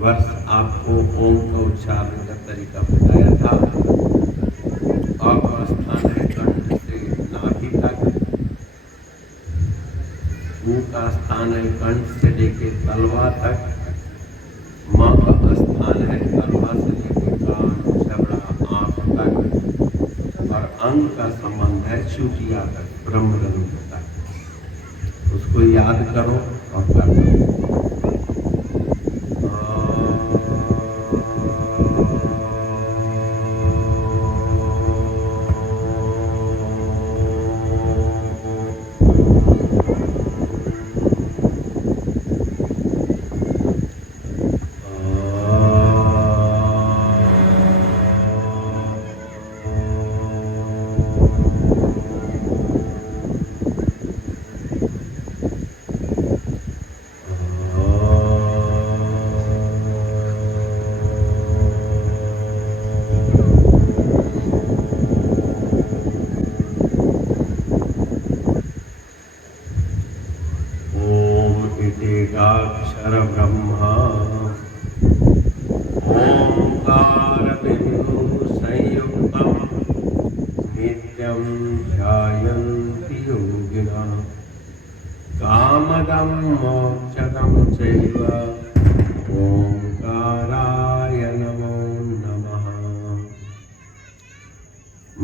वर्ष आपको ओम का उच्चारण का तरीका बताया था। अ का स्थान है कंठ से नाभि तक, ऊ का स्थान है कंठ से लेके तलवा तक, म का स्थान है तलवा से लेके कान, जबड़ा, आंख तक, और अंग का संबंध है चूटिया तक, ब्रह्मरंध्र तक। उसको याद करो और कर दो। एकाक्षर ब्रह्मा ओंकार बिंदु संयुक्तम नित्यं ध्यायन्ति योगिनः कामदं मोक्षदं चैव ओंकाराय नमो नमः।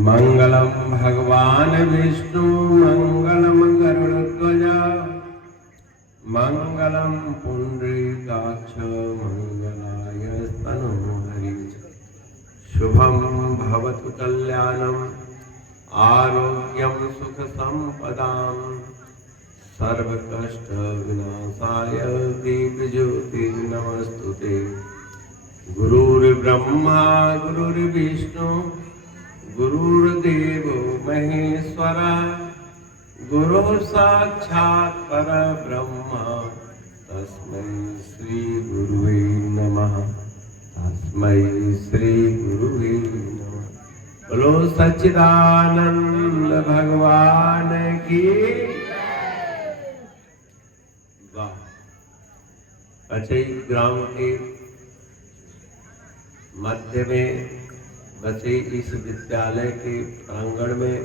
मंगलम भगवान विष्णु मंगलम गरुड़ध्वज मंगलम पुंडरीकाक्ष मंगलाय तनोहरि। शुभम भवतु कल्याणम आरोग्यम सुख संपदाम सर्वकष्ट विनाशाय दीपज्योति नमस्तुते। गुरुर्ब्रह्मा गुरुर्विष्णु गुरुर्देवो महेश्वरा गुरु साक्षात् परब्रह्म तस्मै श्री गुरुवे नमः। तस्मै श्री गुरुवे नमः। बोलो सच्चिदानंद भगवान की। वाह। पचई ग्राम के मध्य में बसे इस विद्यालय के प्रांगण में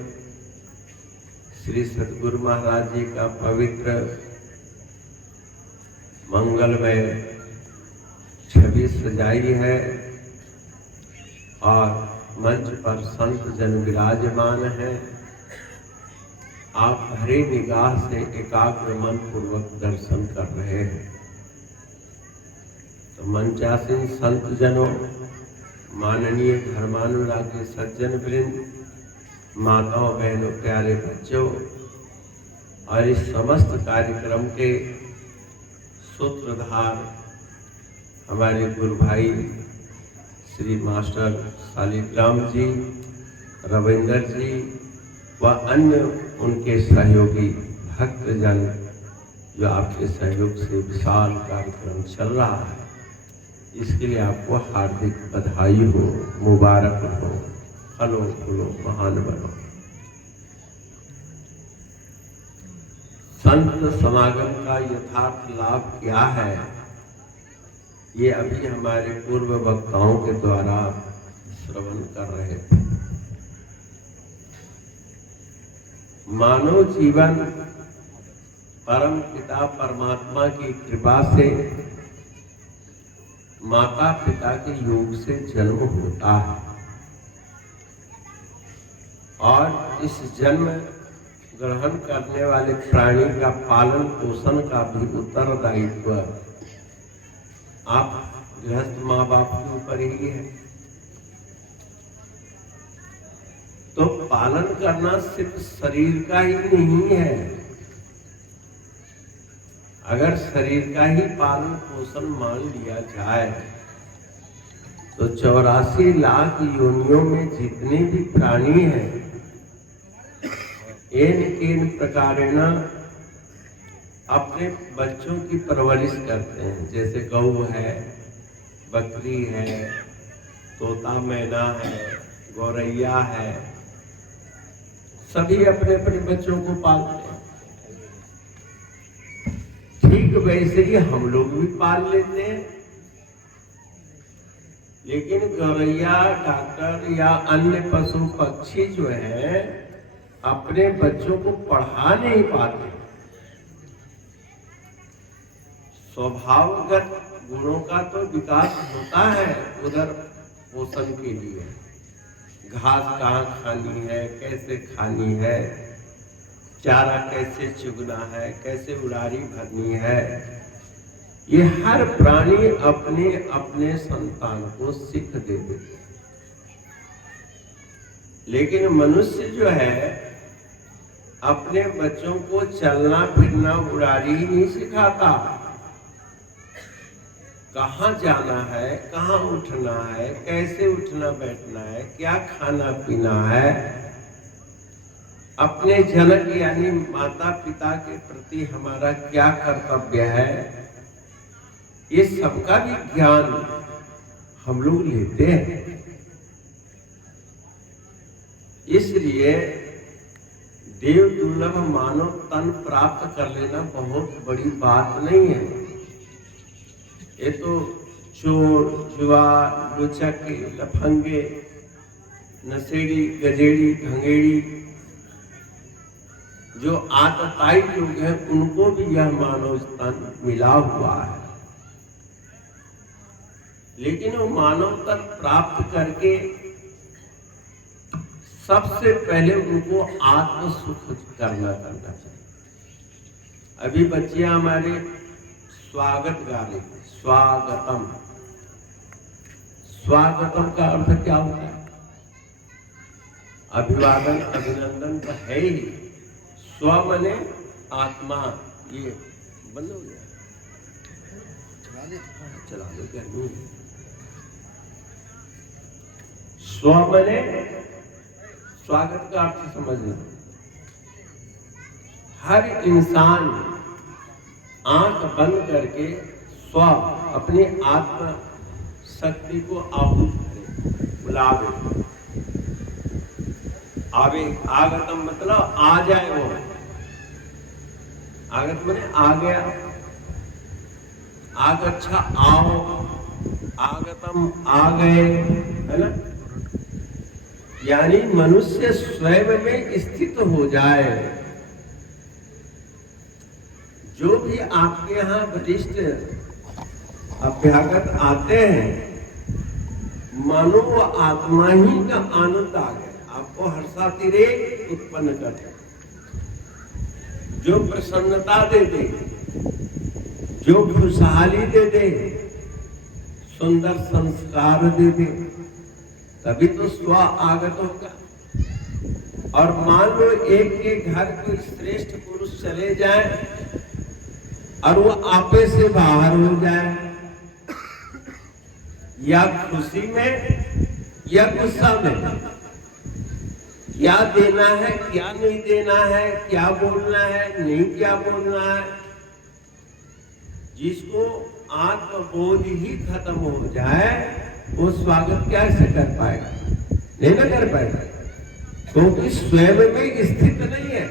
श्री सद्गुरु महाराज जी का पवित्र मंगलमय छवि सजाई है और मंच पर संत जन विराजमान है। आप हरे निगाह से एकाग्र मन पूर्वक दर्शन कर रहे हैं। तो मंचासीन संत जनों, माननीय धर्मानुरागी सज्जन वृंद, माताओं बहनों प्यारे बच्चों, और इस समस्त कार्यक्रम के सूत्रधार हमारे गुरु भाई श्री मास्टर शालिग्राम जी, रविंदर जी व अन्य उनके सहयोगी भक्तजन, जो आपके सहयोग से विशाल कार्यक्रम चल रहा है, इसके लिए आपको हार्दिक बधाई हो, मुबारक हो। फलो फूलो महान बनो। संत समागम का यथार्थ लाभ क्या है, ये अभी हमारे पूर्व वक्ताओं के द्वारा श्रवण कर रहे थे। मानव जीवन परम पिता परमात्मा की कृपा से माता पिता के योग से जन्म होता है, और इस जन्म ग्रहण करने वाले प्राणी का पालन पोषण का भी उत्तरदायित्व आप गृहस्थ माँ बाप के ऊपर ही है। तो पालन करना सिर्फ शरीर का ही नहीं है। अगर शरीर का ही पालन पोषण मान लिया जाए तो 84 लाख योनियों में जितने भी प्राणी हैं, इन प्रकारेण अपने बच्चों की परवरिश करते हैं। जैसे गऊ है, बकरी है, तोता मैना है, गौरैया है, सभी अपने अपने बच्चों को पालते हैं। ठीक वैसे ही हम लोग भी पाल लेते हैं। लेकिन गौरैया, डॉक्टर या अन्य पशु पक्षी जो है अपने बच्चों को पढ़ा नहीं पाते। स्वभावगत गुणों का तो विकास होता है उधर पोषण के लिए, घास कहाँ खानी है, कैसे खानी है, चारा कैसे चुगना है, कैसे उड़ारी भरनी है, ये हर प्राणी अपने अपने संतान को सीख देते हैं। लेकिन मनुष्य जो है अपने बच्चों को चलना फिरना उड़ारी ही नहीं सिखाता। कहाँ जाना है, कहाँ उठना है, कैसे उठना बैठना है, क्या खाना पीना है, अपने जनक यानी माता पिता के प्रति हमारा क्या कर्तव्य है, ये सबका भी ज्ञान हम लोग लेते हैं। इसलिए देव दुर्लभ मानव तन प्राप्त कर लेना बहुत बड़ी बात नहीं है। ये तो चोर, जुआ, लुचक, लफंगे, नशेड़ी, गजेड़ी, ढंगेड़ी जो आतताई लोग हैं उनको भी यह मानव तन मिला हुआ है। लेकिन वो मानव तन प्राप्त करके सबसे पहले उनको आत्म सुख करना चाहिए। अभी बच्चियां हमारे स्वागत गा रही थी, स्वागतम। स्वागतम का अर्थ क्या होता है? अभिवादन, अभिनंदन तो है ही। स्व मने आत्मा, ये बंद हो गया, चला दो क्या नहीं। स्व मने स्वागत का अर्थ समझना। हर इंसान आंख बंद करके स्व अपनी आत्म शक्ति को आहूत करे, बुलावे। आवे, आगतम मतलब आ जाए वो। आगत माने आ गया, आगच्छा आओ, आगतम आ गए, है ना। यानी मनुष्य स्वयं में स्थित हो जाए। जो भी आपके यहाँ वरिष्ठ अभ्यागत आते हैं, मानो वो आत्मा ही का आनंद आ गया, आपको हर्षातिरेक उत्पन्न करते, जो प्रसन्नता दे दे, जो खुशहाली दे दे, सुंदर संस्कार दे दे, तभी तो स्व आगत होगा। और मान लो एक के घर कोई श्रेष्ठ पुरुष चले जाए और वो आपे से बाहर हो जाए, या खुशी में या गुस्सा में, क्या देना है क्या नहीं देना है, क्या बोलना है नहीं क्या बोलना है, जिसको आत्मबोध ही खत्म हो जाए वो स्वागत कैसे कर पाएगा? नहीं ना कर पाएगा, क्योंकि स्वयं में स्थित नहीं है।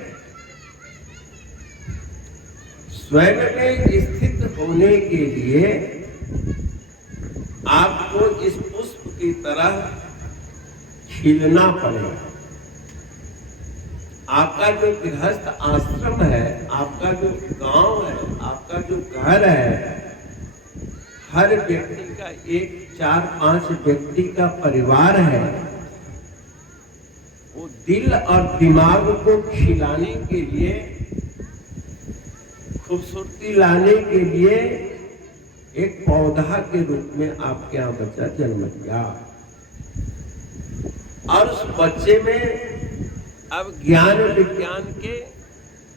स्वयं में स्थित होने के लिए आपको इस पुष्प की तरह खिलना पड़ेगा। आपका जो गृहस्थ आश्रम है, आपका जो गांव है, आपका जो घर है, हर व्यक्ति का एक 4-5 व्यक्ति का परिवार है। वो दिल और दिमाग को खिलाने के लिए, खूबसूरती लाने के लिए एक पौधा के रूप में आपके यहाँ बच्चा जन्म लिया, और उस बच्चे में अब ज्ञान विज्ञान के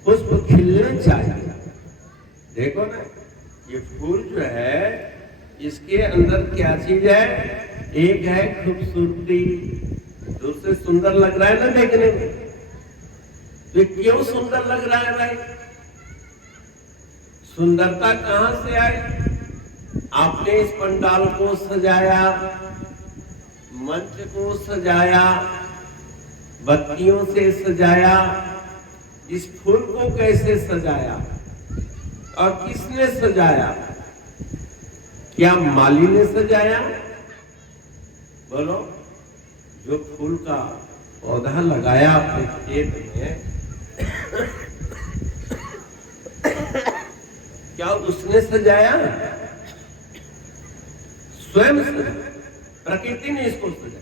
पुष्प खिलने चाहिए। देखो ना, ये फूल जो है इसके अंदर क्या चीज है? एक है खूबसूरती, दूसरे सुंदर लग रहा है ना देखने में। तो क्यों सुंदर लग रहा है भाई? सुंदरता कहां से आई? आपने इस पंडाल को सजाया, मंच को सजाया, बत्तियों से सजाया, इस फूल को कैसे सजाया और किसने सजाया? क्या माली ने सजाया? बोलो, जो फूल का पौधा लगाया अपने खेत में, क्या उसने सजाया? स्वयं सजाया, प्रकृति ने इसको सजाया।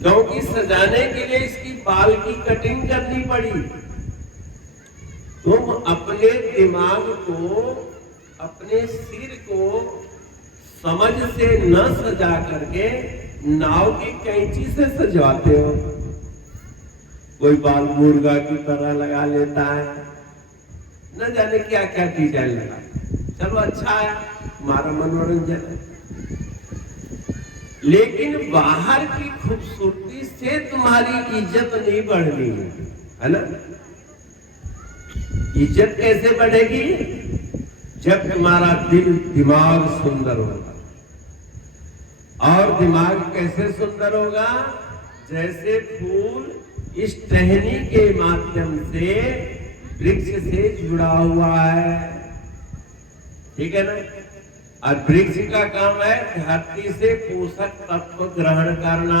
क्योंकि सजाने के लिए इसकी बाल की कटिंग करनी पड़ी। तुम अपने दिमाग को, अपने सिर को समझ से न सजा करके नाव की कैंची से सजवाते हो। कोई बाल मुर्गा की तरह लगा लेता है, न जाने क्या क्या डिजाइन लगा। चलो अच्छा है, हमारा मनोरंजन है, लेकिन बाहर की खूबसूरती से तुम्हारी इज्जत नहीं बढ़नी है ना? इज्जत कैसे बढ़ेगी? जब तुम्हारा दिल दिमाग सुंदर होगा। और दिमाग कैसे सुंदर होगा? जैसे फूल इस टहनी के माध्यम से वृक्ष से जुड़ा हुआ है, ठीक है ना? और वृक्ष का काम है धरती से पोषक तत्व ग्रहण करना।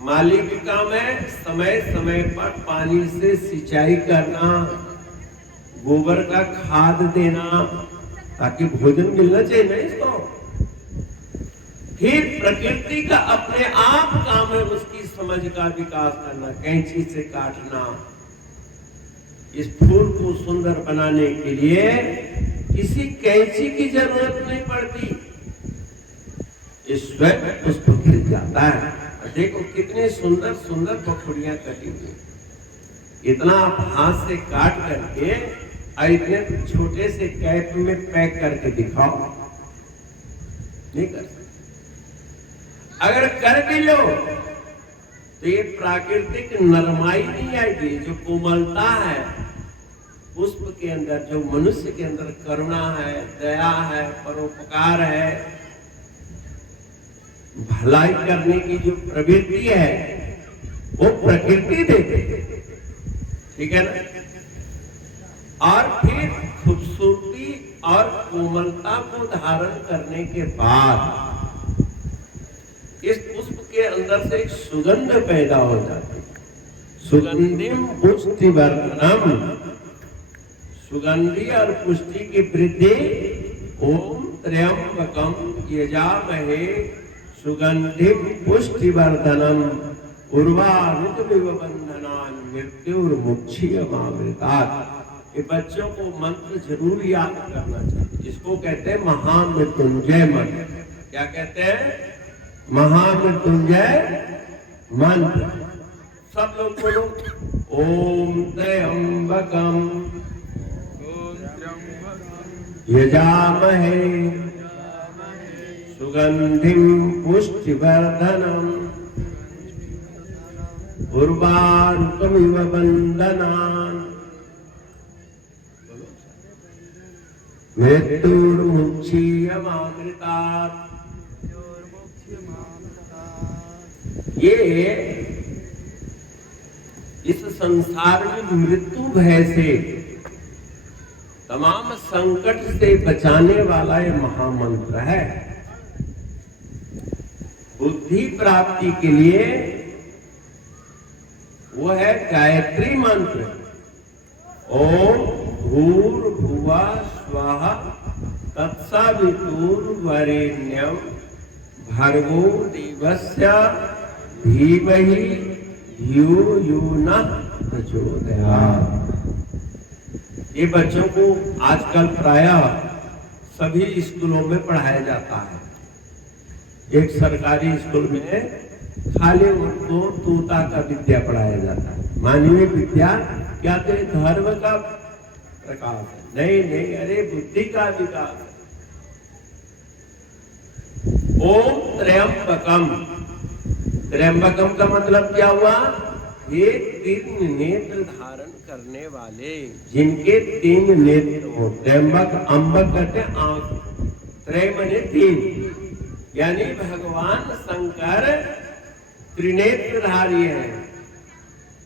माली का काम है समय समय पर पानी से सिंचाई करना, गोबर का खाद देना, ताकि भोजन मिलना चाहिए ना इसको। फिर प्रकृति का अपने आप काम है उसकी समझ का विकास करना, कैंची से काटना। इस फूल को सुंदर बनाने के लिए किसी कैंची की जरूरत नहीं पड़ती, इस स्वयं पुष्प खिल जाता है। देखो कितने सुंदर सुंदर पखुड़ियां कटी हुई, इतना आप हाथ से काट करके और इतने छोटे से कैप में पैक करके दिखाओ, नहीं कर सकते। अगर कर भी लो तो ये प्राकृतिक नरमाई नहीं आएगी, जो कोमलता है पुष्प के अंदर, जो मनुष्य के अंदर करुणा है, दया है, परोपकार है, भलाई करने की जो प्रवृत्ति है, वो प्रकृति देती, ठीक है ना? और फिर खूबसूरती और कोमलता को धारण करने के बाद इस पुष्प के अंदर से एक सुगंध पैदा हो जाती है। सुगंधिम पुष्टिवर्धनम, सुगंधी और पुष्टि की वृद्धि। ओम त्र्यंबकम यजामहे सुगंधिम पुष्टिवर्धनम उर्वारुकमिव बन्धनान् मृत्युर्मुक्षीयमामृतात्। ये बच्चों को मंत्र जरूर याद करना चाहिए। इसको कहते हैं महामृत्युंजय मंत्र। क्या कहते हैं? महामृत्युंजय मंत्र। सब लोग बोलो, ओम त्र्यंबकम यजामहे सुगंधिम पुष्टिवर्धनम उर्वारुकमिव बन्धनान् मृत्युर्मुक्षीयमामृतात्। ये इस संसार में मृत्यु भय से, तमाम संकट से बचाने वाला ये महामंत्र है। बुद्धि प्राप्ति के लिए वो है गायत्री मंत्र। ओम भूर्भुवः स्वः तत्सवितुर्वरेण्यं भर्गो देवस्य धीमहि धियो यो नः प्रचोदयात्। ये बच्चों को आजकल प्रायः सभी स्कूलों में पढ़ाया जाता है। एक सरकारी स्कूल में खाली उनको तोता का विद्या पढ़ाया जाता है। मानवीय विद्या क्या? तो धर्म का प्रकाश है। नहीं नहीं, अरे बुद्धि का विकास है। ओम त्र्यंबकम, त्र्यंबकम का मतलब क्या हुआ? ये 3 नेत्र धारण करने वाले, जिनके 3 नेत्र हो। त्र्यंबक, अम्बक कहते हैं आंख, त्रय माने 3, यानी भगवान शंकर त्रिनेत्रधारी है,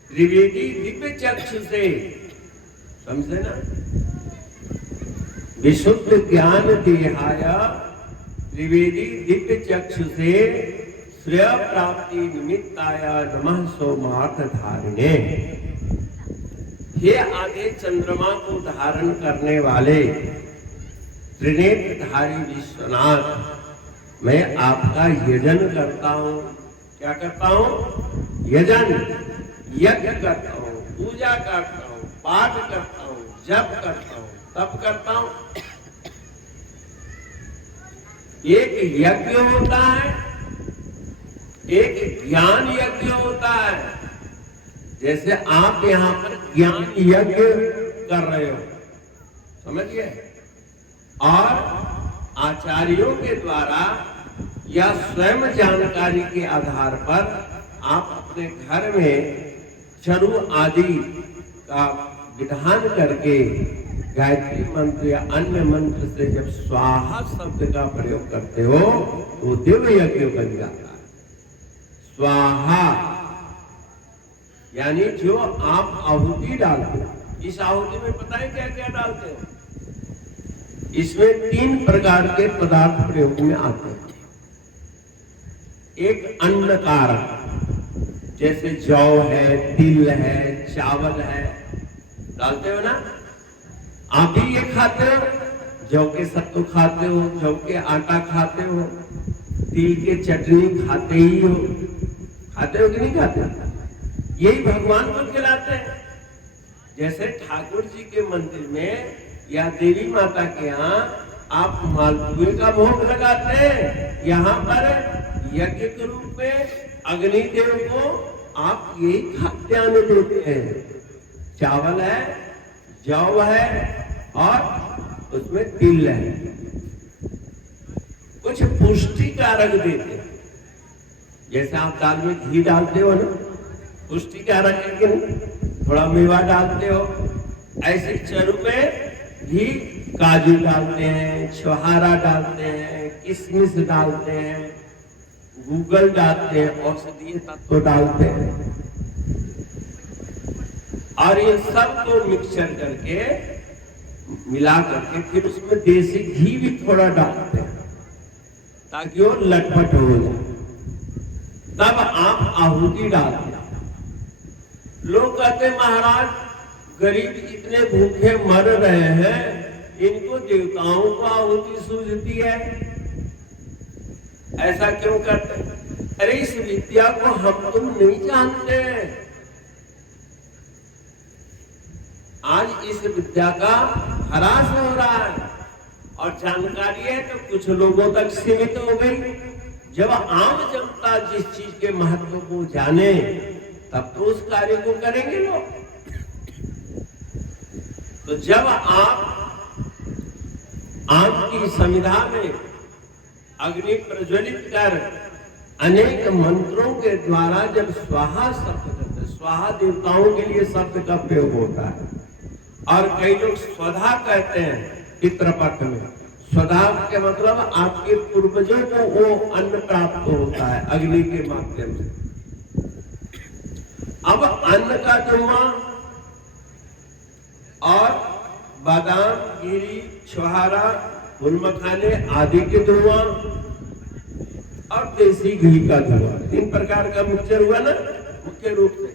त्रिवेदी दिव्य चक्षु से, समझे ना? विशुद्ध ज्ञान देहाय त्रिवेदी दिव्य चक्षु से श्रेय प्राप्ति निमित्ताय नमः सोमार्थ धारिणे। हे आधे चंद्रमा को धारण करने वाले त्रिनेत्रधारी विश्वनाथ, मैं आपका यजन करता हूँ। क्या करता हूँ? यजन, यज्ञ करता हूँ, पूजा करता हूँ, पाठ करता हूँ, जप करता हूँ, तप करता हूँ। एक यज्ञ होता है, एक ज्ञान यज्ञ होता है। जैसे आप यहाँ पर ज्ञान यज्ञ कर रहे हो, समझिए, और आचार्यों के द्वारा या स्वयं जानकारी के आधार पर आप अपने घर में चरु आदि का विधान करके गायत्री मंत्र या अन्य मंत्र से जब स्वाहा शब्द का प्रयोग करते हो तो दिव्य यज्ञ बन जाता है। स्वाहा यानी जो आप आहुति डालते हो, इस आहुति में पता है क्या क्या डालते हो? इसमें 3 प्रकार के पदार्थ प्रयोग में आते हैं। एक अन्न कारक, जैसे जौ है, तिल है, चावल है, डालते हो ना? आप भी ये खाते हो, जौ के सत्तू खाते हो, जौ के आटा खाते हो, तिल के चटनी खाते ही हो। खाते हो कि नहीं खाते? यही भगवान को खिलाते हैं। जैसे ठाकुर जी के मंदिर में या देवी माता के यहाँ आप मालपुए का भोग लगाते हैं, यहाँ पर यज्ञ के रूप में अग्निदेव को आप यही खाद्यान्न देते हैं। चावल है, जौ है और उसमें तिल है। कुछ पुष्टि कारक देते हैं, जैसे आप दाल में घी डालते हो ना, पुष्टि कारक है कि नहीं? थोड़ा मेवा डालते हो, ऐसे चरु में भी काजू डालते हैं, छुहारा डालते हैं, किशमिश डालते हैं, गूगल डालते हैं, औषधीय तत्व डालते हैं, और ये सब को मिक्सचर करके मिला करके फिर उसमें देसी घी भी थोड़ा डालते हैं ताकि वो लटपट हो जाए। तब आप आहुति डालते हैं। लोग कहते महाराज गरीब इतने भूखे मर रहे हैं, इनको देवताओं को आहुति सूझती है, ऐसा क्यों करते? अरे इस विद्या को हम तुम नहीं जानते। आज इस विद्या का ह्रास हो रहा है और जानकारी है तो कुछ लोगों तक सीमित हो गई। जब आम जनता जिस चीज के महत्व को जाने तब तो उस कार्य को करेंगे लोग। तो जब आपकी संविधा में अग्नि प्रज्वलित कर अनेक मंत्रों के द्वारा जब स्वाहा शब्द करते, स्वाहा देवताओं के लिए शब्द का प्रयोग होता है, और कई लोग स्वधा कहते हैं पितृपक्ष में। स्वधा के मतलब आपके पूर्वजों को वो अन्न प्राप्त होता है अग्नि के माध्यम से। अब अन्न का धुआं और बादाम, गिरी, छुहारा, फूलमखाने आदि के धुआं और देसी घी का धुआं, 3 प्रकार का मिक्सचर हुआ ना मुख्य रूप से।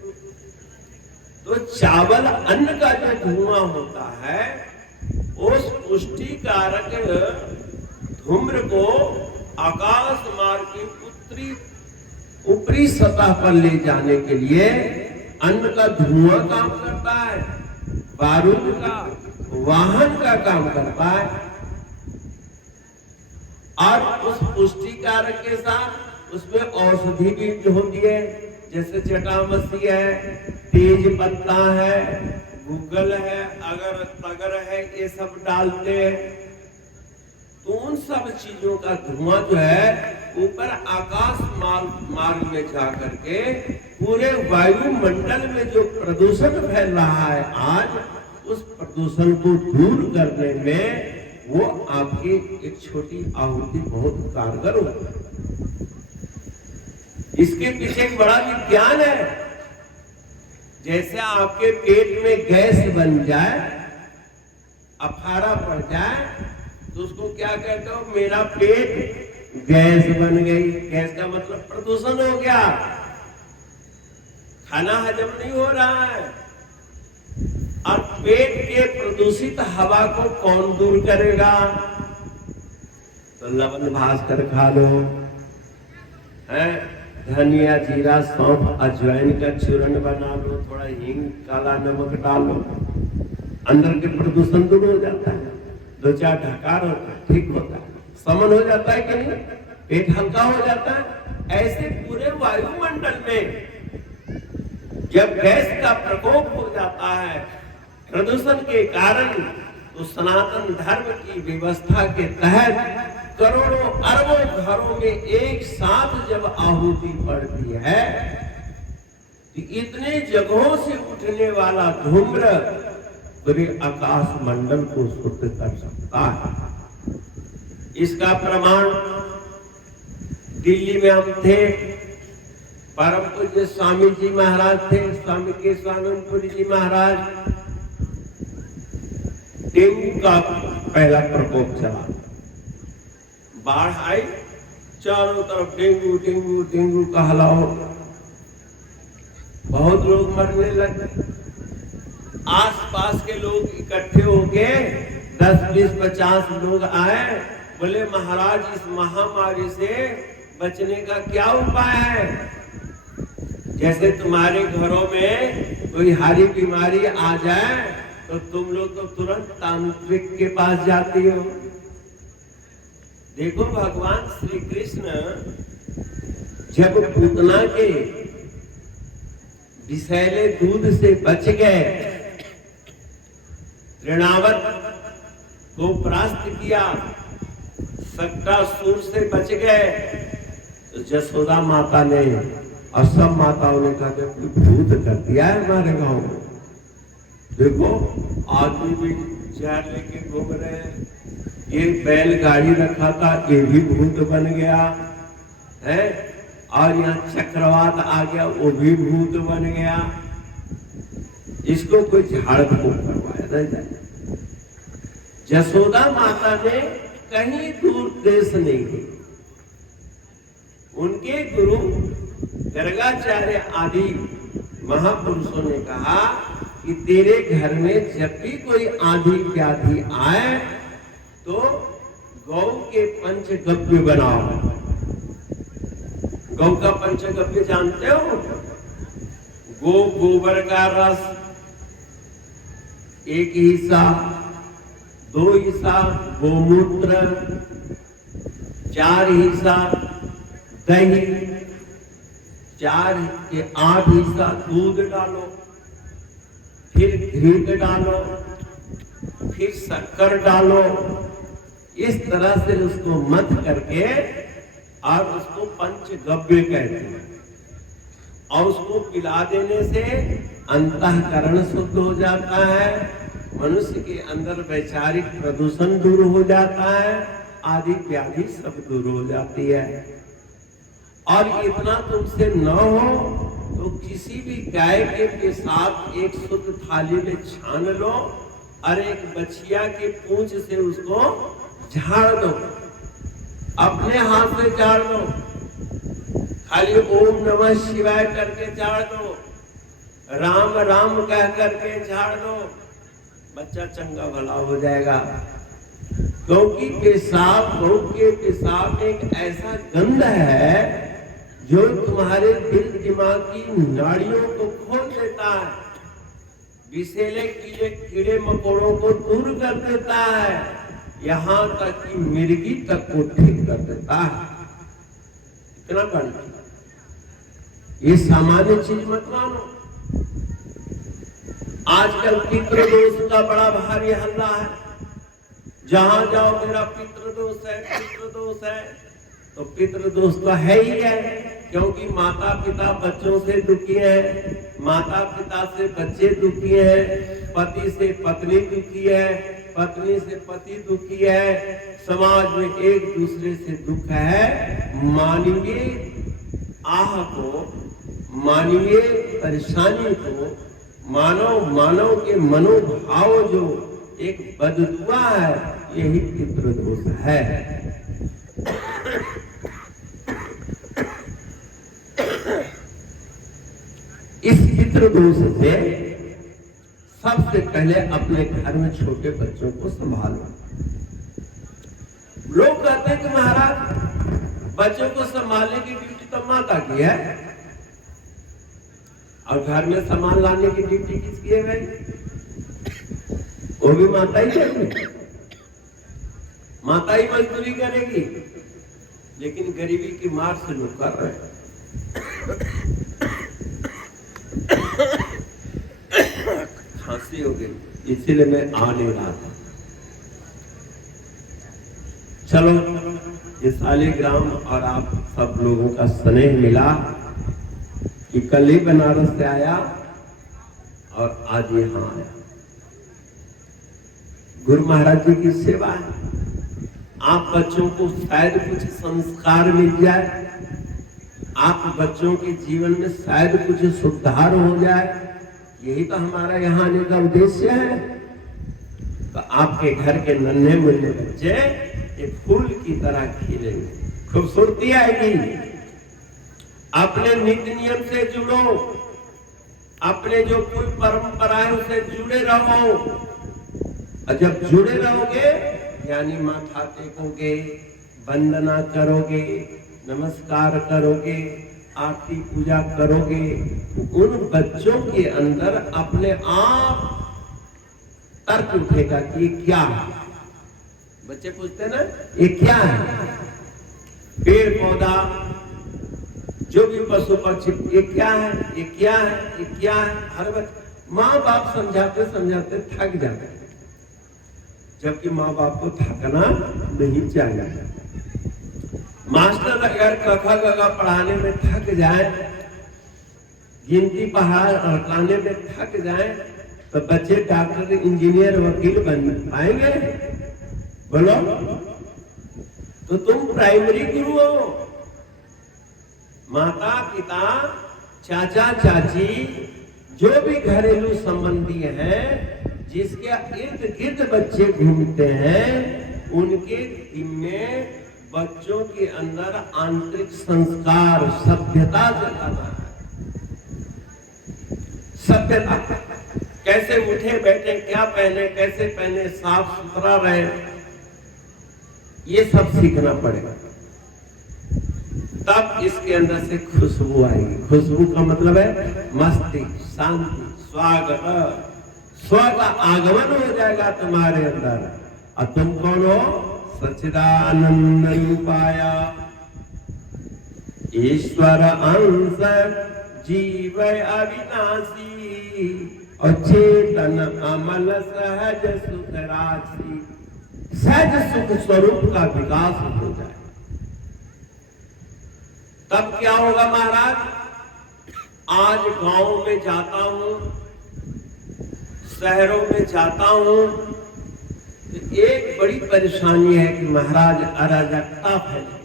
तो चावल अन्न का जो धुआं होता है उस पुष्टि कारक धूम्र को आकाश मार्ग की ऊपरी सतह पर ले जाने के लिए अन्न का धुआं काम करता है, बारूद का वाहन का काम करता है। और उस पुष्टि कारक के साथ उसमें औषधि भी होती है, जैसे जटामसी है, तेज पत्ता है, गूगल है, अगर तगर है, ये सब डालते हैं। तो उन सब चीजों का धुआं जो है ऊपर आकाश मार्ग में जा करके पूरे वायुमंडल में जो प्रदूषण फैल रहा है आज, उस प्रदूषण को दूर करने में वो आपकी एक छोटी आहुति बहुत कारगर होती है। इसके पीछे एक बड़ा विज्ञान है। जैसे आपके पेट में गैस बन जाए, अफारा पड़ जाए, तो उसको क्या कहते हो? मेरा पेट गैस बन गई। गैस का मतलब प्रदूषण हो गया, खाना हजम नहीं हो रहा है। और पेट के प्रदूषित हवा को कौन दूर करेगा? तो लवण भास्कर खा लो, है धनिया जीरा सौंफ अजवाइन का चूर्ण बना लो, थोड़ा हींग काला नमक डालो, अंदर के प्रदूषण दूर हो जाता है। 2-4 ढकार होता है, ठीक होता है, समन हो जाता है कि नहीं, पेट हल्का हो जाता है। ऐसे पूरे वायुमंडल में जब गैस का प्रकोप हो जाता है प्रदूषण के कारण, तो सनातन धर्म की व्यवस्था के तहत करोड़ों अरबों घरों में एक साथ जब आहुति पड़ती है, तो इतने जगहों से उठने वाला धूम्र पूरे आकाश मंडल को शुद्ध कर सकता है। इसका प्रमाण दिल्ली में हम थे, परम पूज्य स्वामी जी महाराज थे, स्वामी केशवानंदपुरी जी महाराज। डेंगू का पहला प्रकोप चला, बाढ़ आई, चारों तरफ डेंगू डेंगू डेंगू का हलाओ, बहुत लोग मरने लगे। आसपास के लोग इकट्ठे होके 10, 20, 50 लोग आए, बोले महाराज इस महामारी से बचने का क्या उपाय है? जैसे तुम्हारे घरों में कोई हारी बीमारी आ जाए तो तुम लोग तो तुरंत तांत्रिक के पास जाती हो। देखो भगवान श्री कृष्ण जब पूतना के विषैले दूध से बच गए, ऋणावत को परास्त किया, सक्टासुर से बच गए, तो जसोदा माता ने और सब माताओं ने कहा कि भूत कर दिया है हमारे गांव में। देखो आदमी भी जहर लेके घूम रहे हैं, ये बैलगाड़ी रखा था ये भी भूत बन गया है, और यहाँ चक्रवात आ गया वो भी भूत बन गया। इसको कोई झाड़ फूक करवाया नहीं जाए। जसोदा माता ने कहीं दूर देश नहीं गई, उनके गुरु गर्गाचार्य आदि महापुरुषों ने कहा कि तेरे घर में जब भी कोई आंधी व्याधि आए तो गौ के पंचगव्य बनाओ। गौ का पंचगव्य जानते हो? गोबर का रस 1 हिस्सा, 2 हिस्सा गोमूत्र, 4 हिस्सा दही, 4 के 8 हिस्सा दूध डालो, फिर घी डालो, फिर शक्कर डालो, इस तरह से उसको मथ करके और उसको पंचगव्य कहते हैं। और उसको पिला देने से अंतःकरण शुद्ध हो जाता है, मनुष्य के अंदर वैचारिक प्रदूषण दूर हो जाता है, आदि व्याधि सब दूर हो जाती है। और इतना तुमसे न हो तो किसी भी गाय के पेशाब एक शुद्ध थाली में छान लो और एक बछिया के पूंछ से उसको झाड़ दो, अपने हाथ से झाड़ दो, खाली ओम नमः शिवाय करके झाड़ दो, राम राम कह करके झाड़ दो, बच्चा चंगा भला हो जाएगा। क्योंकि पेशाब, गौ के पेशाब एक ऐसा गंध है जो तुम्हारे दिल दिमाग की नाड़ियों को खोल देता है, विषैले कीड़े मकोड़ों को दूर कर देता है, यहाँ तक कि मिर्गी तक को ठीक कर देता है। इतना बढ़िया, ये सामान्य चीज मत मानो। आजकल पितृदोष का बड़ा भारी हल्ला है, जहां जाओ मेरा पितृदोष है, पितृदोष है। तो पितृदोष तो है ही है, क्योंकि माता पिता बच्चों से दुखी है, माता पिता से बच्चे दुखी है, पति से पत्नी दुखी है, पत्नी से पति दुखी है, समाज में एक दूसरे से दुख है। मानवीय आह को, मानवीय परेशानी को, मानव के मनोभाव जो एक बददुआ है, यही पितृदोष है। पितृदोष से सबसे पहले अपने घर में छोटे बच्चों को संभालो। लोग कहते हैं कि महाराज बच्चों को संभालने की ड्यूटी तो माता की है, और घर में सामान लाने की ड्यूटी किसकी है भाई? वो भी माता ही करेगी, माता ही मजदूरी करेगी। लेकिन गरीबी की मार से लोग कर रहे हैं। खांसी हो गई, इसीलिए मैं आ नहीं रहा था। चलो, ये शालिग्राम और आप सब लोगों का स्नेह मिला कि कल ही बनारस से आया और आज यहाँ आया। गुरु महाराज जी की सेवा है। आप बच्चों को शायद कुछ संस्कार मिल जाए, आप बच्चों के जीवन में शायद कुछ सुधार हो जाए, यही तो हमारा यहाँ आने का उद्देश्य है। तो आपके घर के नन्हे मुन्ने बच्चे एक फूल की तरह खिलेंगे, खूबसूरती आएगी। अपने नित्य नियम से जुड़ो, अपने जो कोई परंपरा है उसे जुड़े रहो, और जब जुड़े रहोगे यानी माथा टेकोगे, वंदना करोगे, नमस्कार करोगे, आरती पूजा करोगे, उन बच्चों के अंदर अपने आप तर्क उठेगा कि ये क्या है। बच्चे पूछते हैं ना, ये क्या है? पेड़ पौधा, जो भी पशु पक्षी, ये क्या है, ये क्या है, ये क्या है? हर बच्चे, माँ बाप समझाते समझाते थक जाते हैं, जबकि माँ बाप को थकना नहीं चाहिए। मास्टर अगर कखा गगा पढ़ाने में थक जाए, गिनती पहाड़ हटाने में थक जाए, तो बच्चे डॉक्टर, इंजीनियर, वकील बन पाएंगे? बोलो। तो तुम प्राइमरी गुरु हो। माता पिता, चाचा चाची, जो भी घरेलू संबंधी हैं, जिसके इर्द गिर्द बच्चे घूमते हैं, उनके टीम में बच्चों के अंदर आंतरिक संस्कार, सभ्यता जगाना है। सभ्यता, कैसे उठे बैठे, क्या पहने, कैसे पहने, साफ सुथरा रहे, ये सब सीखना पड़ेगा। तब इसके अंदर से खुशबू आएगी। खुशबू का मतलब है मस्ती, शांति, स्वागत, स्व का आगमन हो जाएगा तुम्हारे अंदर। और तुम कौन हो? सच्चिदानंद रूपाय ईश्वर अंश जीव अविनाशी और चेतन अमल सहज सुख राशि। सहज सुख स्वरूप का विकास हो जाए, तब क्या होगा महाराज? आज गांव में जाता हूं, शहरों में जाता हूं, तो एक बड़ी परेशानी है कि महाराज अराजकता फैली,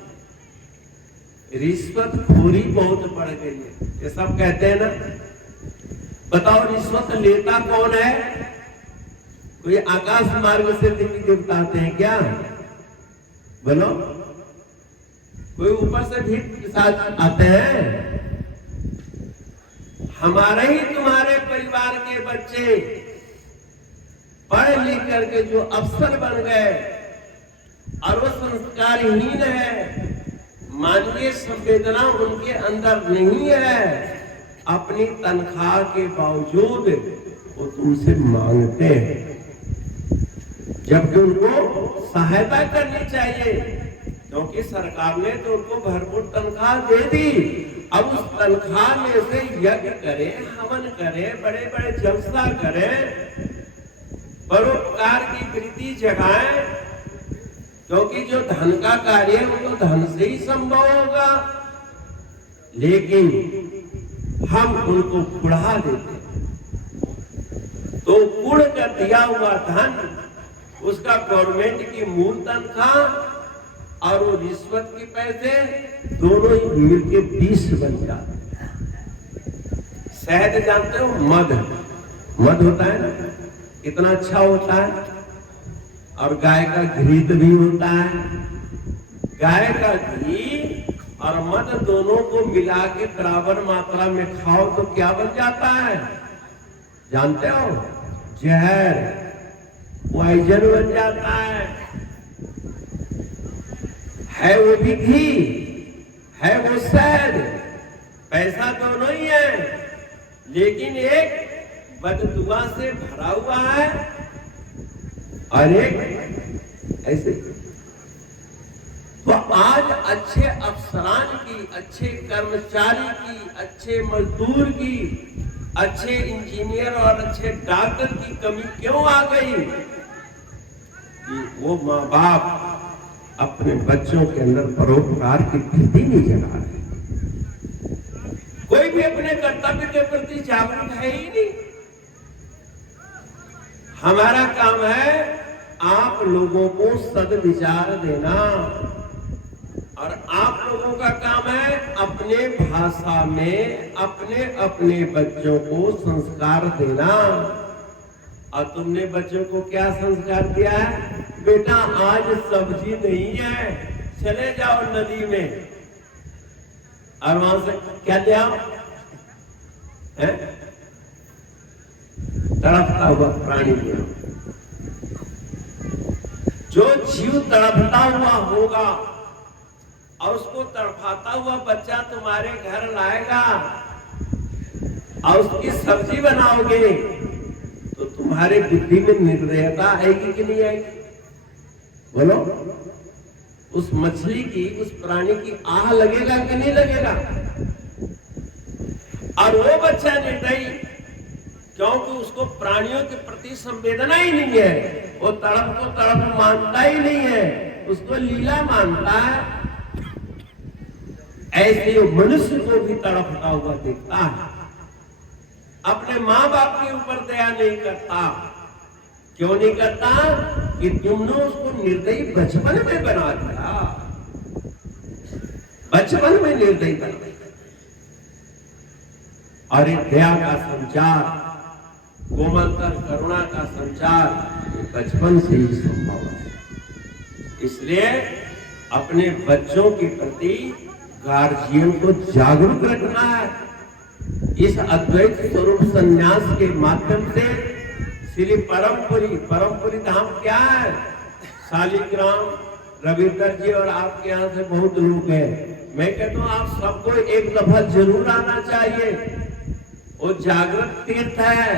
रिश्वतखोरी बहुत बढ़ गई है। ये सब कहते हैं ना। बताओ, रिश्वत लेता कौन है? कोई आकाश मार्ग से देवी देवता आते हैं क्या? बोलो। कोई ऊपर से भी पिशाच आते हैं? हमारे ही तुम्हारे परिवार के बच्चे पढ़ लिख करके जो अफसर बन गए और वो संस्कारहीन है, मानवीय संवेदना उनके अंदर नहीं है, अपनी तनख्वाह के बावजूद वो तुमसे मांगते हैं, जबकि उनको सहायता करनी चाहिए, क्योंकि सरकार ने तो उनको भरपूर तनख्वाह दे दी। अब उस तनख्वाह में से यज्ञ करे, हवन करे, बड़े बड़े जलसा करे, परोपकार की वृत्ति जगाए, क्योंकि जो धन का कार्य है वो तो धन से ही संभव होगा। लेकिन हम उनको बढ़ा देते, तो गुण का दिया हुआ धन, उसका गवर्नमेंट की मूल तनख्वाह और वो रिश्वत के पैसे दोनों ही मिलके 20 बन जाते। शहद जानते हो? मध, मध होता है ना, कितना अच्छा होता है। और गाय का घी भी होता है। गाय का घी और मद दोनों को मिला के बराबर मात्रा में खाओ तो क्या बन जाता है जानते हो? जहर, पॉइजन बन जाता है वो भी घी, है वो शहद, पैसा दोनों ही है, लेकिन एक बददुआ से भरा हुआ है और एक ऐसे। तो आज अच्छे अफसरान की, अच्छे कर्मचारी की, अच्छे मजदूर की, अच्छे इंजीनियर और अच्छे डॉक्टर की कमी क्यों आ गई? कि वो माँ बाप अपने बच्चों के अंदर परोपकार की वृत्ति नहीं जगा रहे। कोई भी अपने कर्तव्य के प्रति जागरूक है ही नहीं। हमारा काम है आप लोगों को सद्विचार देना, और आप लोगों का काम है अपने भाषा में अपने अपने बच्चों को संस्कार देना। और तुमने बच्चों को क्या संस्कार दिया है? बेटा आज सब्जी नहीं है, चले जाओ नदी में और वहां से क्या ले आओ? तड़पता हुआ प्राणी ले आओ। जो जीव तड़पता हुआ होगा और उसको तड़पाता हुआ बच्चा तुम्हारे घर लाएगा और उसकी सब्जी बनाओगे तो तुम्हारे बुद्धि में निर्दयता आएगी कि नहीं आएगी? बोलो। उस मछली की, उस प्राणी की आह लगेगा कि नहीं लगेगा? और वो बच्चा निर्दयी, क्योंकि उसको प्राणियों के प्रति संवेदना ही नहीं है, वो तड़प को तड़प मानता ही नहीं है, उसको लीला मानता है। ऐसे मनुष्य को भी तड़पता हुआ देखता है, अपने माँ बाप के ऊपर दया नहीं करता। क्यों नहीं करता? कि तुमने उसको निर्दयी बचपन में बना दिया, बचपन में निर्दयी बना दिया। और दया का संचार, कोमलता करुणा का संचार बचपन से ही संभव है। इसलिए अपने बच्चों के प्रति गार्जियन को जागरूक रखना है। इस अद्वैत स्वरूप संन्यास के माध्यम से श्री परमपुरी धाम क्या है? शालिग्राम, रविंदर जी और आपके यहाँ से बहुत लोग हैं। मैं कहता हूँ आप सबको एक दफा जरूर आना चाहिए। वो जागृत तीर्थ है।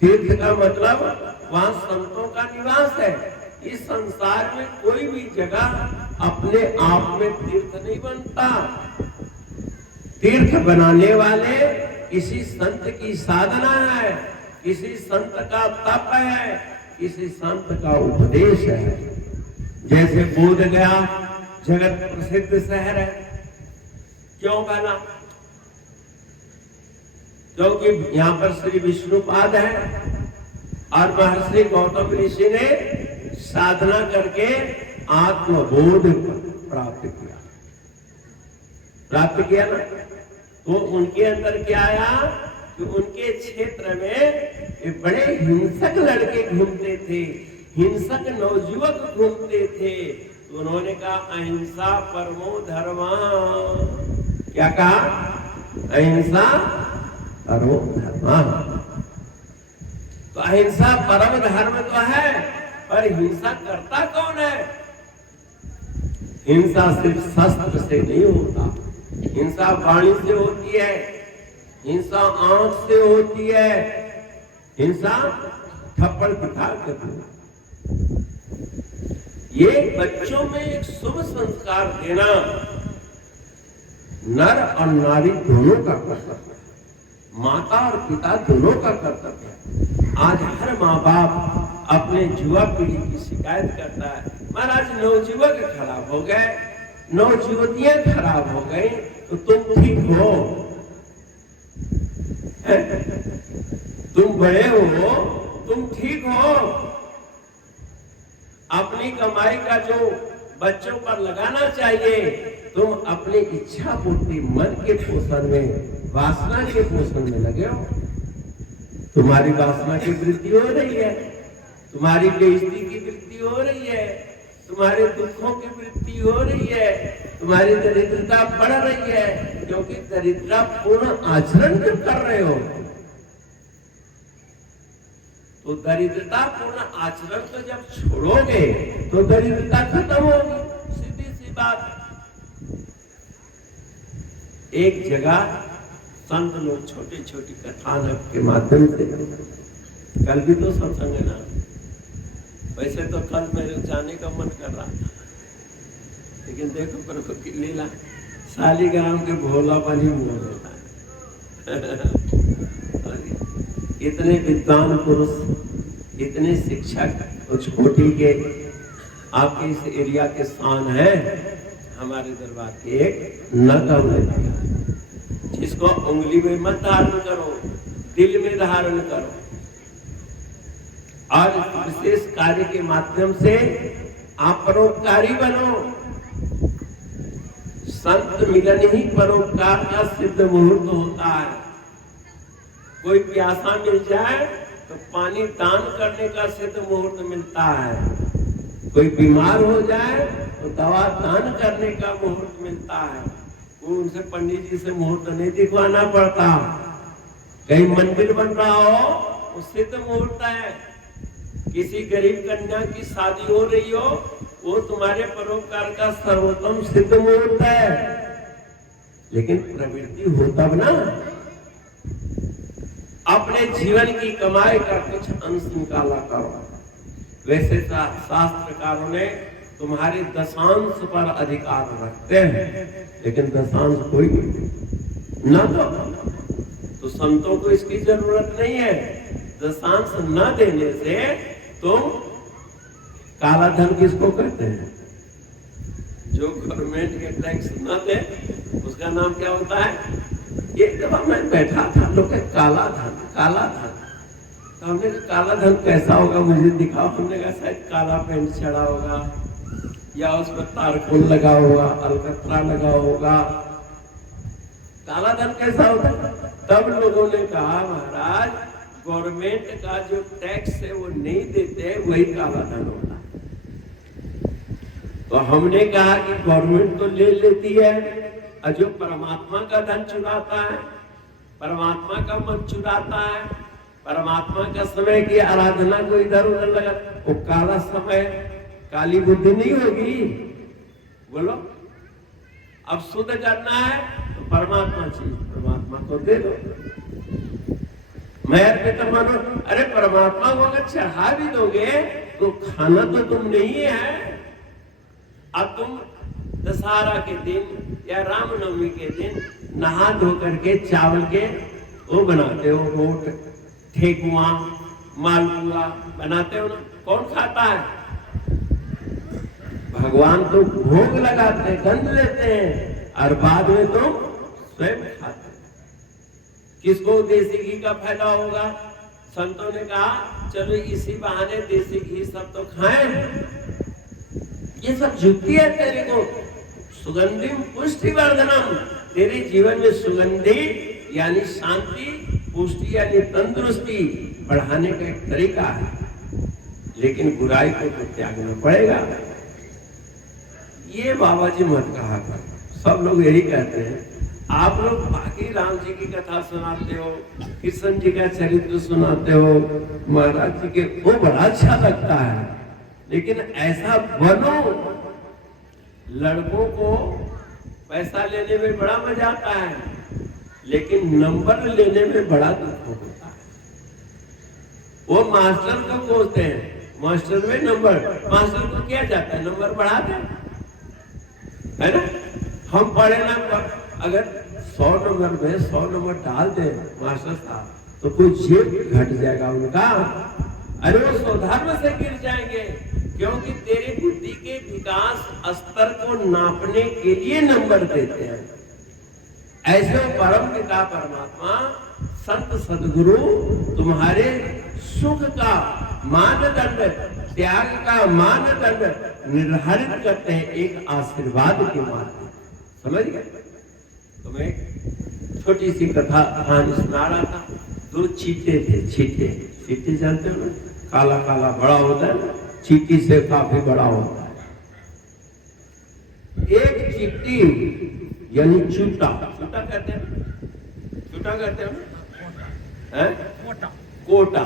तीर्थ का मतलब वहाँ संतों का निवास है। इस संसार में कोई भी जगह अपने आप में तीर्थ नहीं बनता। तीर्थ बनाने वाले किसी संत की साधना है, किसी संत का तप है, किसी संत का उपदेश है। जैसे बोध गया जगत प्रसिद्ध शहर है। क्यों बना? क्योंकि यहाँ पर श्री विष्णुपाद है और महर्षि गौतम ऋषि ने साधना करके आत्मबोध प्राप्त किया ना। तो उनके अंदर क्या आया कि उनके क्षेत्र में बड़े हिंसक लड़के घूमते थे, हिंसक नवयुवक घूमते थे। तो उन्होंने कहा अहिंसा परमो धर्मा। क्या कहा? अहिंसा परमो धर्मा। तो अहिंसा परम धर्म तो है, पर हिंसा करता कौन है? हिंसा सिर्फ शस्त्र से नहीं होता, हिंसा वाणी से होती है, हिंसा आंख से होती है, हिंसा थप्पड़ दिखा कर। ये बच्चों में एक शुभ संस्कार देना नर और नारी दोनों का कर्तव्य है, माता और पिता दोनों का कर्तव्य है। आज हर माँ बाप अपने युवा पीढ़ी की शिकायत करता है, महाराज नवयुवक खराब हो गए, नवयुवतियां खराब हो गई, तो तुम ठीक हो, तुम बड़े हो, तुम ठीक हो। अपनी कमाई का जो बच्चों पर लगाना चाहिए, तुम अपनी इच्छा पूर्ति मन के पोषण में, वासना के पोषण में लगे हो। तुम्हारी वासना की वृद्धि हो रही है, तुम्हारी बेइज्जती की वृद्धि हो रही है, तुम्हारे दुखों की वृद्धि हो रही है, तुम्हारी दरिद्रता बढ़ रही है, क्योंकि दरिद्रता पूर्ण आचरण क्यों कर रहे हो। तो दरिद्रता पूर्ण आचरण तो जब छोड़ोगे तो दरिद्रता खत्म होगी, सीधी सी बात। एक जगह संत लोग छोटी छोटी कथानक के माध्यम से, कल भी तो सत्संग है ना, वैसे तो कल मेरे जाने का मन कर रहा था, लेकिन देखो प्रभु की लीला, शालीग्राम के भोलापन ही मुँह देता है। इतने विद्वान पुरुष, इतने शिक्षक उच्च कोटि के आपके इस एरिया के शान है, हमारे दरबार के एक नकम है, जिसको उंगली में मत धारण करो, दिल में धारण करो, और विशेष कार्य के माध्यम से आप परोपकारी बनो। संत मिलन ही परोपकार का सिद्ध मुहूर्त होता है। कोई प्यासा मिल जाए तो पानी दान करने का सिद्ध मुहूर्त मिलता है, कोई बीमार हो जाए तो दवा दान करने का मुहूर्त मिलता है। वो उनसे पंडित जी से मुहूर्त नहीं दिखवाना पड़ता। कहीं मंदिर बन रहा हो वो सिद्ध मुहूर्त है। किसी गरीब कन्या की शादी हो रही हो, वो तुम्हारे परोपकार का सर्वोत्तम सिद्ध मुहूर्त है। लेकिन प्रवृत्ति हो तब ना, अपने जीवन की कमाई का कुछ अंश निकाला करो। वैसे शास्त्रकारों ने तुम्हारे दशांश पर अधिकार रखते हैं, लेकिन दशांश कोई नहीं ना तो संतों को इसकी जरूरत नहीं है। दशांश न देने से तुम काला धन किसको कहते हैं? जो गवर्नमेंट के टैक्स न दे उसका नाम क्या होता है? एक दफा मैं बैठा था, लोग काला धन काला धन, तो हमने कहा काला धन कैसा होगा, मुझे दिखाओ। हमने कहा शायद काला पेंट चढ़ा होगा, या उस पर तारकोल लगा होगा, अलकतरा लगा होगा। काला धन कैसा होता है? तब लोगों ने कहा महाराज गवर्नमेंट का जो टैक्स है वो नहीं देते, वही काला धन होता है। तो हमने कहा कि गवर्नमेंट तो ले लेती है, और जो परमात्मा का धन चुराता है, परमात्मा का मन चुराता है, परमात्मा का समय की आराधना को इधर उधर लगा, वो काला समय, काली बुद्धि नहीं होगी? बोलो, अब शुद्ध करना है तो परमात्मा चीज परमात्मा को दे दो। मैं तो मानो, अरे परमात्मा को अगर चढ़ा भी दोगे तो खाना तो तुम नहीं है। अब तुम दशहरा के दिन या रामनवमी के दिन नहा धो करके चावल के वो बनाते हो, रोट, ठेकुआ, मालपुआ बनाते हो ना, कौन खाता है? भगवान तो भोग लगाते हैं, गंध लेते हैं, और बाद में तो स्वयं खाते। किसको देसी घी का फायदा होगा? संतों ने कहा चलो इसी बहाने देसी घी सब तो खाएं। ये सब जुक्ति है तेरे को। सुगंधि पुष्टि वर्धनम, तेरे जीवन में सुगंधि यानी शांति, पुष्टि यानी तंदुरुस्ती बढ़ाने का एक तरीका है, लेकिन बुराई को तो त्यागना पड़ेगा। ये बाबा जी मत कहा कर, सब लोग यही कहते हैं। आप लोग बाकी राम जी की कथा सुनाते हो, कृष्ण जी का चरित्र सुनाते हो, महाराज जी के, वो बड़ा अच्छा लगता है, लेकिन ऐसा बनो। लड़कों को पैसा लेने में बड़ा मजा आता है, लेकिन नंबर लेने में बड़ा दुख होता है। वो मास्टर को कोसते हैं, मास्टर में नंबर, मास्टर को किया जाता है नंबर बढ़ा दे, है ना? हम पढ़े ना, अगर 100 नंबर में 100 नंबर डाल दे मास्टर साहब, तो कोई जेब घट जाएगा उनका। अरे वो स्वधर्म से गिर जाएंगे, क्योंकि तेरी बुद्धि के विकास स्तर को नापने के लिए नंबर देते हैं। ऐसे परम पिता परमात्मा, संत सदगुरु तुम्हारे सुख का मानदंड, त्याग का मानदंड निर्धारित करते हैं एक आशीर्वाद के माध्यम। समझ गए? तो मैं छोटी सी कहानी सुना रहा था। 2 चीते थे, चीते, चीते जानते हो ना, काला काला बड़ा होता है, चीटी से काफी बड़ा होता है। एक चिट्टी यानी चूटा, चूटा कहते हैं, चूटा कहते हैं हैं? कोटा,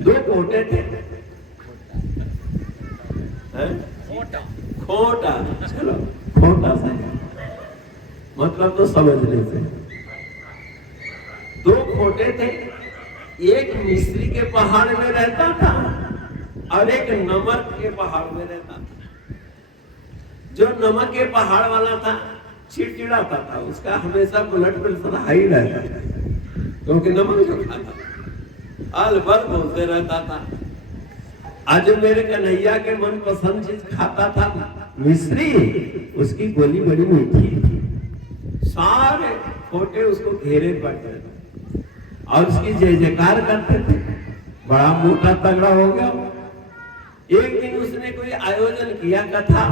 दो कोटे थे हैं? खोटा, चलो खोटा से मतलब तो समझ लेते। दो खोटे थे, एक मिस्री के पहाड़ में रहता था और एक नमक के पहाड़ में रहता था। जो नमक के पहाड़ वाला था चिड़चिड़ाता था, उसका हमेशा ब्लड प्रेशर हाई रहता था क्योंकि नमक जो खाता अलबल बोलते रहता था। आज मेरे कन्हैया के मन पसंद चीज खाता था मिस्री, उसकी गोली बड़ी मीठी थी। सारे खोटे उसको घेरे पड़ते थे और उसकी जय जयकार करते थे। बड़ा मोटा तगड़ा हो गया। एक दिन उसने कोई आयोजन किया कथा,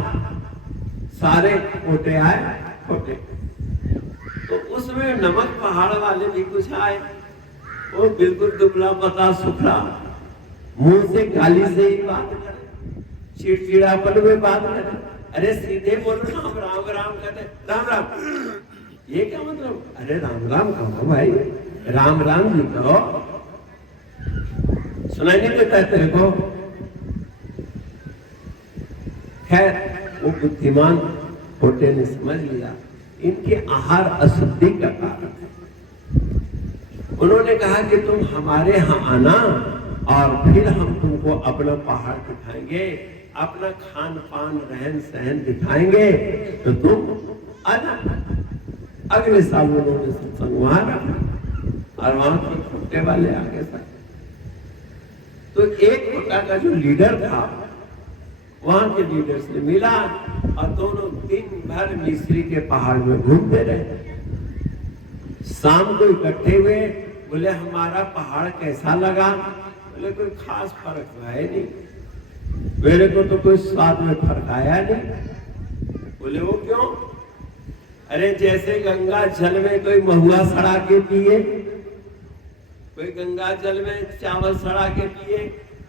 सारे खोटे आए, खोटे तो उसमें नमक पहाड़ वाले भी कुछ आए। वो बिल्कुल दुबला पतला सुखला, मुंह से गाली से ही बात करे, चिड़चिड़ापन में बात करे। अरे सीधे बोलो राम राम राम कहते, राम राम ये क्या मतलब? अरे राम राम कहो भाई, राम राम जी कहो, सुनाई नहीं देता तेरे को? खैर वो बुद्धिमान खोटे ने समझ लिया इनके आहार अशुद्धि का कारण है। उन्होंने कहा कि तुम हमारे यहाँ आना और फिर हम तुमको अपना पहाड़ दिखाएंगे, अपना खान पान रहन सहन दिखाएंगे, तो तुम आना। अगले साल उन्होंने सत्संग वहां रखा और वहां पर खोटे वाले आगे साथ। तो एक खोटा का जो लीडर था वहां के लीडर से मिला और दोनों दिन भर मिस्री के पहाड़ में घूमते रहे। शाम को इकट्ठे हुए, बोले हमारा पहाड़ कैसा लगा? बोले कोई खास फर्क तो है नहीं, मेरे को तो कोई स्वाद में फर्क आया नहीं। बोले वो क्यों? अरे जैसे गंगा जल में कोई महुआ सड़ा के पिए, कोई गंगा जल में चावल सड़ा के पिए,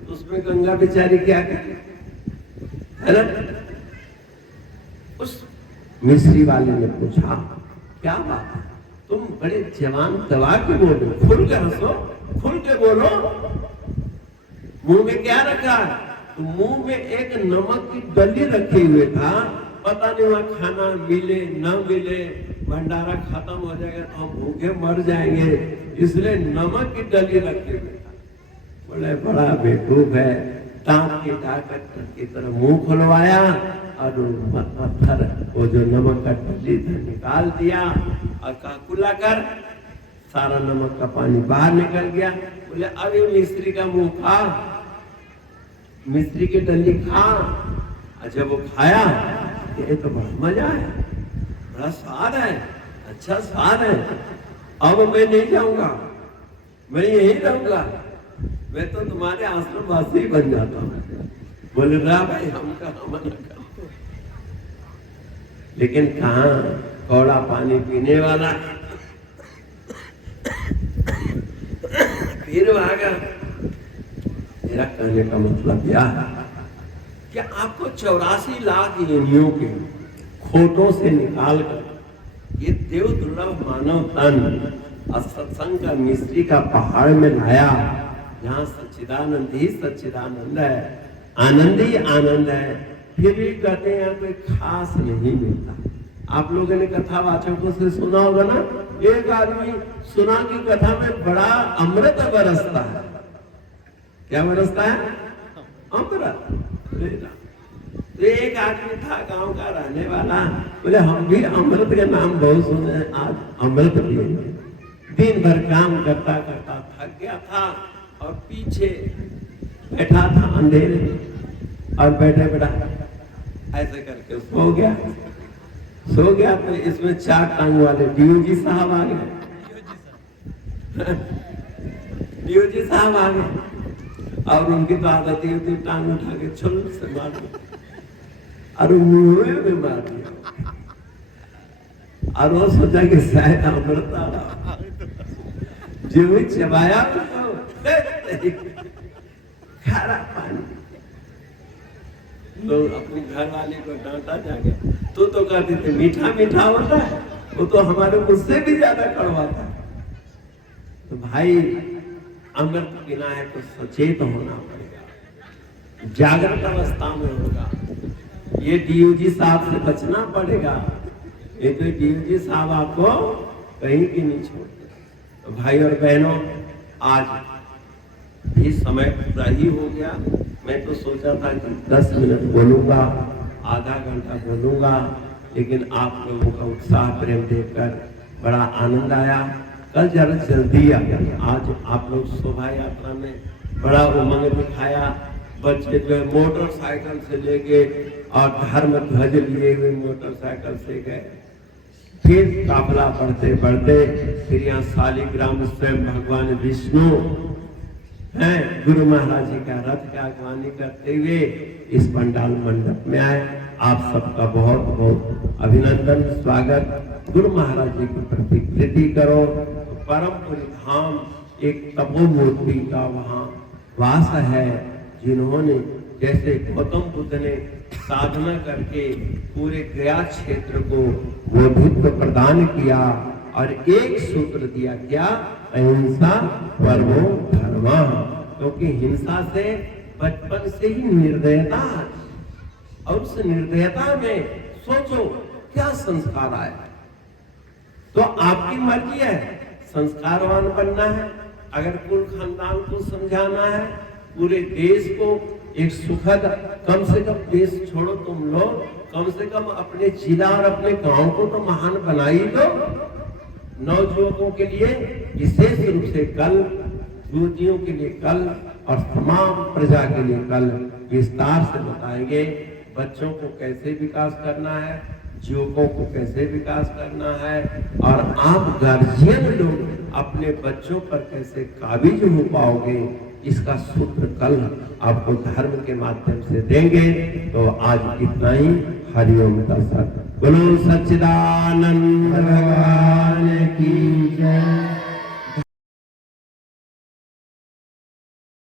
उसमें गंगा बेचारी क्या करे, है ना? उस मिस्री वाले ने पूछा क्या बात है, तुम बड़े जवान दबा के बोलो, खुल के हंसो, खुल के बोलो, मुंह में क्या रखा? तो मुंह में एक नमक की डली रखे हुए था। पता नहीं वहां खाना मिले न मिले, भंडारा खत्म हो जाएगा तो हम भूखे मर जाएंगे, इसलिए नमक की डली रखे हुए था। बोले बड़ा बेवकूफ है। दांत की ताकत की तरह मुंह खुलवाया और पत्थर वो जो नमक का डली था निकाल दिया और कहा कुल्ला कर। सारा नमक का पानी बाहर निकल गया। बोले अब ये मिस्त्री का मुंह खा, मिस्त्री की डली खा। और जब वो खाया, ये तो बड़ा मजा है, बड़ा स्वाद है, अच्छा स्वाद है, अब मैं नहीं जाऊंगा, मैं यही रहूंगा, मैं तो तुम्हारे आश्रम वासी ही बन जाता हूँ। बोले रहा भाई हम कहाँ मना करते, लेकिन कहाँ कौड़ा पानी पीने वाला फिर भागा। मेरा कहने का मतलब यह है कि आपको 84 लाख योनियों के खोटों से निकाल कर ये देव दुर्लभ मानव तन और सत्संग का मिस्री का पहाड़ में लाया, जहाँ सच्चिदानंद ही सच्चिदानंद है, आनंद ही आनंद है। फिर भी कहते हैं कोई खास नहीं मिलता। आप लोगों ने कथा वाचकों से सुना होगा ना, एक आदमी सुना की कथा में बड़ा अमृत बरसता है। क्या बरसता है? अमृत। तो एक आदमी था गांव का रहने वाला, बोले हम भी अमृत के नाम बहुत सुने हैं, आज अमृत पिएंगे। दिन भर काम करता करता थक गया था और पीछे बैठा था अंधेरे में, और बैठे बैठा ऐसे करके सो गया। तो इसमें 4 टांग वाले डीओजी साहब आ गए। डीओजी साहब आ गए और उनकी तो आदत ही होती टांग उठा के छुल से मार दिया और मुंह में मार दिया। और वो सोचा कि शायद अमृत आ रहा, जो भी चबाया खारा पानी। लोग अपने घर वाले को डांटा जाके, तू तो कहते थे मीठा मीठा होता है, वो तो हमारे मुझसे भी ज्यादा कड़वा था। तो भाई अमृत पीना है तो सचेत होना पड़ेगा, जागृत अवस्था में होगा। ये डीओजी साहब से बचना पड़ेगा, ये तो डीओजी साहब आपको कहीं की नहीं छोड़ते। तो भाई और बहनों, आज भी समय पूरा ही हो गया। मैं तो सोचा था कि 10 मिनट बोलूंगा, आधा घंटा बोलूंगा, लेकिन आप लोगों का उत्साह प्रेम देखकर बड़ा आनंद आया। कल जरा जल्दी आ गया, आज आप लोग शोभा यात्रा में बड़ा उमंग दिखाया। बच्चे जो है मोटरसाइकिल से लेके और धर्म ध्वज लिए हुए मोटरसाइकिल से गए, फिर काफला बढ़ते बढ़ते फिर यहाँ शालिग्राम स्वयं भगवान विष्णु हैं, गुरु महाराज जी का रथ की अगवानी करते हुए इस पंडाल मंडप में आए। आप सबका बहुत बहुत अभिनंदन, स्वागत। गुरु महाराज जी की प्रति प्रीति करो। परमपुरी धाम एक तपोमूर्ति का वहाँ वास है, जिन्होंने जैसे गौतम बुद्ध ने साधना करके पूरे गया क्षेत्र को बोधित्व प्रदान किया और एक सूत्र दिया, क्या? अहिंसा परमो धर्मा। क्योंकि हिंसा से बचपन से ही निर्दयता, और उस निर्दयता में सोचो क्या संस्कार आया। तो आपकी मर्जी है, संस्कारवान बनना है, अगर कुल खानदान को समझाना है, पूरे देश को एक सुखद, कम से कम देश छोड़ो तुम लोग, कम से कम अपने जिला और अपने गांव को तो महान बना ही दो। नवजुवकों के लिए विशेष रूप से कल, युवतियों के लिए कल और तमाम प्रजा के लिए कल विस्तार से बताएंगे बच्चों को कैसे विकास करना है, युवकों को कैसे विकास करना है, और आप गार्जियन लोग अपने बच्चों पर कैसे काबिज हो पाओगे, इसका सूत्र कल आपको धर्म के माध्यम से देंगे। तो आज इतना ही। हरिओम तत्सत। बोलो सच्चिदानंद भगवान की